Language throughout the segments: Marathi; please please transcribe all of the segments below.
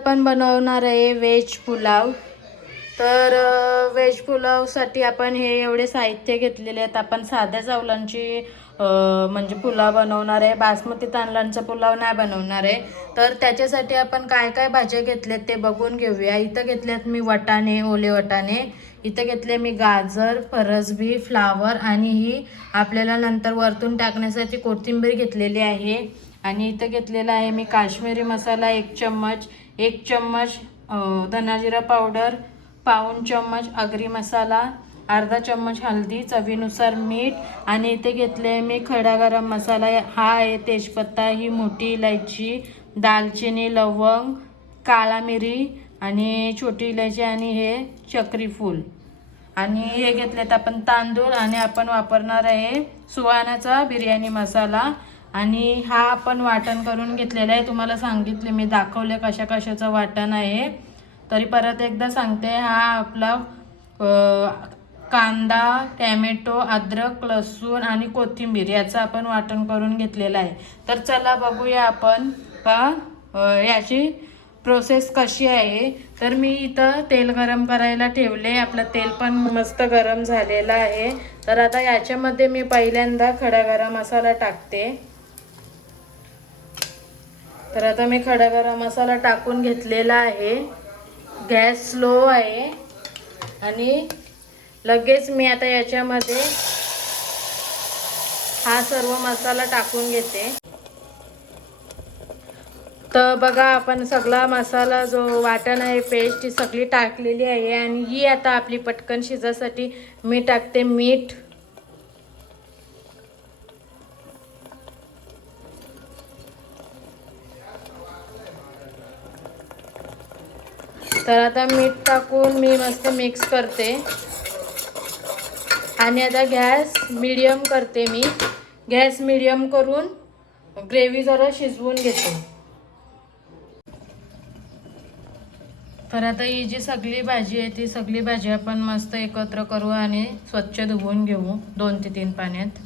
आपण बनवणार आहे व्हेज पुलाव. तर व्हेज पुलावसाठी आपण हे एवढे साहित्य घेतलेले आहेत. आपण साध्या चावलांची म्हणजे पुलाव बनवणार आहे. बासमती तांदळांचा पुलाव नाही बनवणार आहे. तर त्याच्यासाठी आपण काय काय भाज्या घेतल्यात ते बघून घेऊया. इथं घेतल्यात मी वटाणे ओले वटाणे. इथं घेतले मी गाजर फरसबी फ्लावर आणि ही आपल्याला नंतर वरतून टाकण्यासाठी कोथिंबीर घेतलेली आहे. आणि इथं घेतलेला आहे मी काश्मीरी मसाला एक चम्मच. एक चम्मच धनाजिरा पावडर पाऊण चम्मच अगरी मसाला अर्धा चम्मच हळदी चवीनुसार मीठ आणि इथे घेतले मी खडा गरम मसाला. हा आहे तेजपत्ता ही मोठी इलायची दालचिनी लवंग काळा मिरी आणि छोटी इलायची आणि हे चक्रीफूल आणि हे घेतलेत आपण तांदूळ आणि आपण वापरणार आहे सुहाण्याचा बिर्याणी मसाला. आणि हा आपण वाटण करून घेतलेला आहे. तुम्हाला सांगितले मी दाखवले कशा कशाचं वाटण आहे. तरी परत एकदा सांगते हा आपला कांदा टॅमॅटो अद्रक लसूण आणि कोथिंबीर याचं आपण वाटण करून घेतलेलं आहे. तर चला बघूया आपण का याची प्रोसेस कशी आहे. तर मी इथं तेल गरम करायला ठेवले. आपलं तेल पण मस्त गरम झालेलं आहे. तर आता याच्यामध्ये मी पहिल्यांदा खडा गरम मसाला टाकते. तर आता मी खडा गरम मसाला टाकून घेतलेला आहे. गॅस स्लो आहे. आणि लगेच मी आता याच्यामध्ये हा सर्व मसाला टाकून घेते. तर बघा आपण सगळा मसाला जो वाटण आहे पेस्ट ही सगळी टाकलेली आहे. आणि ही आता आपली पटकन शिजासाठी मी टाकते मीठ. तर आता मीठ टाकून मी मस्त मिक्स करते. आणि आता गॅस मिडियम करते मी. गॅस मिडियम करून ग्रेव्ही जरा शिजवून घेते. तर आता ही जी सगळी भाजी आहे ती सगळी भाजी आपण मस्त एकत्र करू आणि स्वच्छ धुवून घेऊ दोन ते तीन पाण्यात.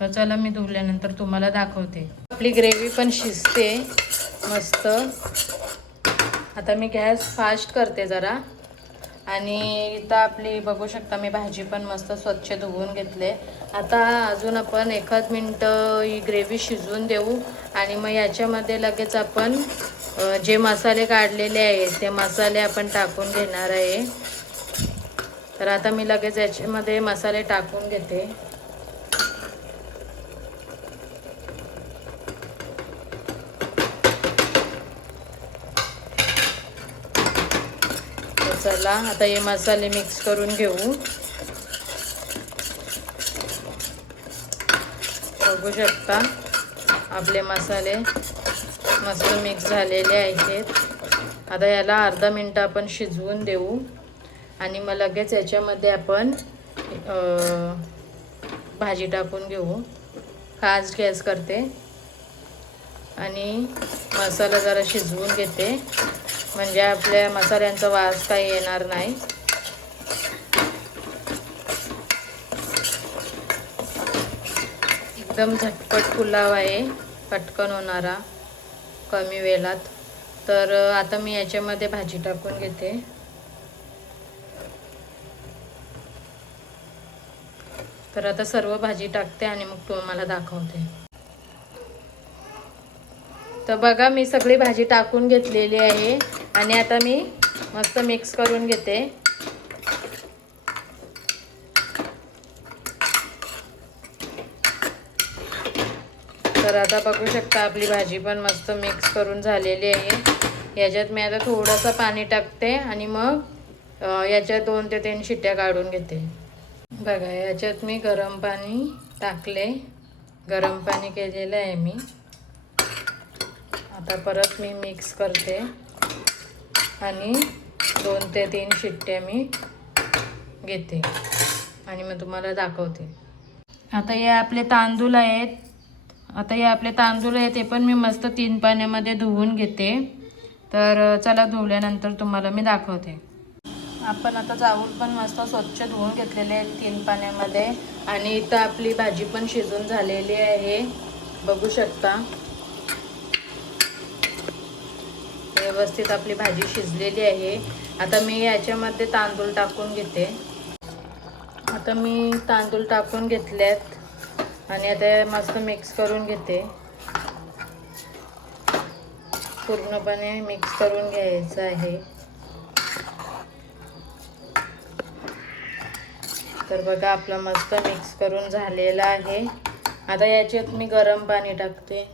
तर चला मी धुवल्यानंतर तुम्हाला दाखवते. आपली ग्रेव्ही पण शिजते मस्त. आता मी गॅस फास्ट करते जरा. आणि इथं आपली बघू शकता मी भाजी पण मस्त स्वच्छ धुवून घेतले. आता अजून आपण एखाद मिनटं ही ग्रेव्ही शिजवून देऊ. आणि मग याच्यामध्ये लगेच आपण जे मसाले काढलेले आहेत ते मसाले आपण टाकून घेणार आहे. तर आता मी लगेच याच्यामध्ये मसाले टाकून घेते. मसाला. चला आता हे मसाले मिक्स करून घेऊ. बघू शकता. आपले मसाले मस्त मिक्स झालेले आहेत. आता याला अर्धा मिनटं आपण शिजवून देऊ. आणि मग लगेच याच्यामध्ये आपण भाजी टाकून घेऊ. फास्ट गॅस करते. आणि मसाला जरा शिजवून घेते. म्हणजे आपल्या मसाल्यांचा वास काही येणार नाही. एकदम झटपट पुलाव आहे पटकन होणारा कमी वेळात. तर आता मी याच्यामध्ये भाजी टाकून घेते. तर आता सर्व भाजी टाकते आणि मग तुम्हाला दाखवते. तर बघा मी सगळी भाजी टाकून घेतलेली आहे. आणि आता मी मस्त मिक्स करून घेते. तर आता बघू शकता आपली भाजी पण मस्त मिक्स करून झालेली आहे. याच्यात मी आता थोडंसं पाणी टाकते आणि मग याच्यात दोन ते तीन शिट्ट्या काढून घेते. बघा याच्यात मी गरम पाणी टाकले. गरम पाणी केलेलं आहे मी. आता परत मी मिक्स करते. आणि दोन ते तीन शिट्ट्या मी घेते आणि मग तुम्हाला दाखवते. आता हे आपले तांदूळ आहेत. आता हे आपले तांदूळ आहेत ते पण मी मस्त तीन पाण्यामध्ये धुवून घेते. तर चला धुवल्यानंतर तुम्हाला मी दाखवते. आपण आता चावूल पण मस्त स्वच्छ धुवून घेतलेले आहेत तीन पाण्यामध्ये. आणि इथं आपली भाजी पण शिजून झालेली आहे. बघू शकता हे व्यवस्थित आपली भाजी शिजलेली आहे. आता मी याच्यामध्ये तांदूळ टाकून घेते. आता मी तांदूळ टाकून घेतल्यात. आणि आता मस्त मिक्स करून घेते. पूर्णपणे मिक्स करून घ्यायचं आहे. तर बघा आपलं मस्त मिक्स करून झालेलं आहे. आता याच्यात मी गरम पाणी टाकते.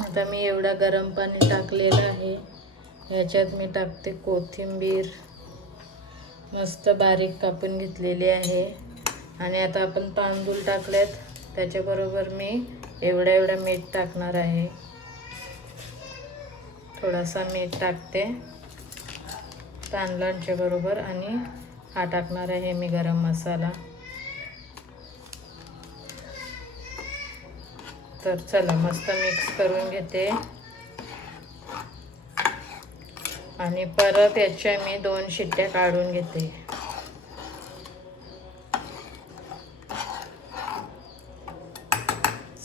आता मी एवढा गरम पाणी टाकलेलं आहे. याच्यात मी टाकते कोथिंबीर. मस्त बारीक कापून घेतलेली आहे. आणि आता आपण तांदूळ टाकलेत. त्याच्याबरोबर मी एवढा एवढा मीठ टाकणार आहे. थोडासा मीठ टाकते. तांदळांच्या बरोबर आणि हा टाकणार आहे मी गरम मसाला. तर चला मस्त मिक्स करून घेते. आणि परत याच्या मी दोन शिट्ट्या काढून घेते.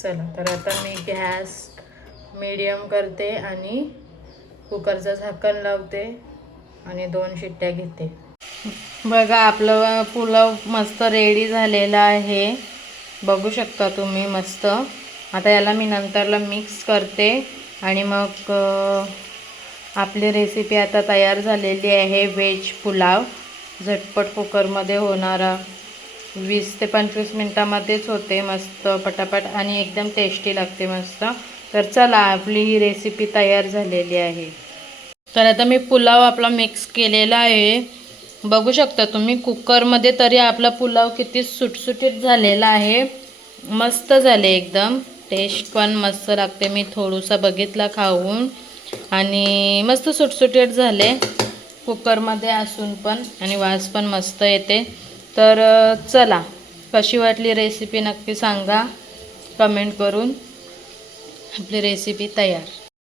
चला तर आता मी गॅस मीडियम करते आणि कुकरचं झाकण लावते आणि दोन शिट्ट्या घेते. बघा आपलं पुलाव मस्त रेडी झालेला आहे. बघू शकता तुम्ही मस्त. आता याला मी नंतरला मिक्स करते. आणि मग आपली रेसिपी आता तयार झालेली आहे व्हेज पुलाव. झटपट कुकरमध्ये होणारा वीस ते पंचवीस मिनटामध्येच होते मस्त पटापट आणि एकदम टेस्टी लागते मस्त. तर चला आपली ही रेसिपी तयार झालेली आहे. तर आता मी पुलाव आपला मिक्स केलेला आहे. बघू शकता तुम्ही कुकरमध्ये तरी आपला पुलाव किती सुटसुटीत झालेला आहे. मस्त झाले एकदम. टेस्ट पण मस्त लागते. मी थोडंसं बघितला खाऊन. आणि मस्त सुटसुटीट झाले. कुकरमध्ये असून पण आणि वास पण मस्त येते. तर चला कशी वाटली रेसिपी नक्की सांगा. कमेंट करून आपली रेसिपी तयार.